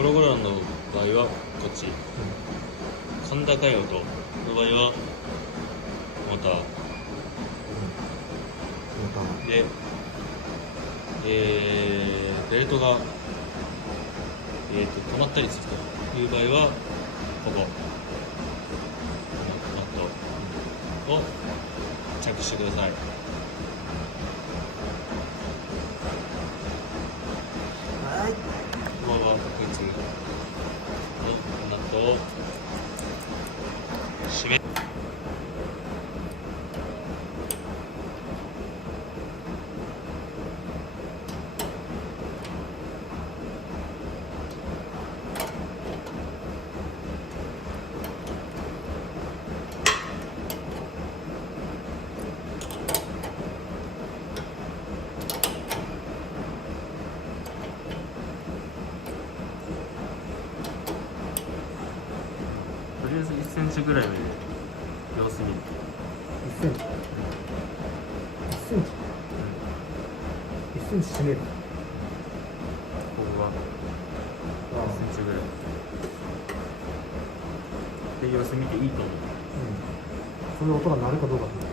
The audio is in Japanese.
ゴロゴロの場合はこっち、甲高い音の場合はモーターで、ベルトが、止まったりするという場合はここナットを着してください。ここがこいつのナットを締め、とりあえず1センチぐらいまで様子見る。1センチ1センチ1センチ締める。ここが1センチぐらいで様子見ていいと思う。それ音が鳴るかどうかってこと。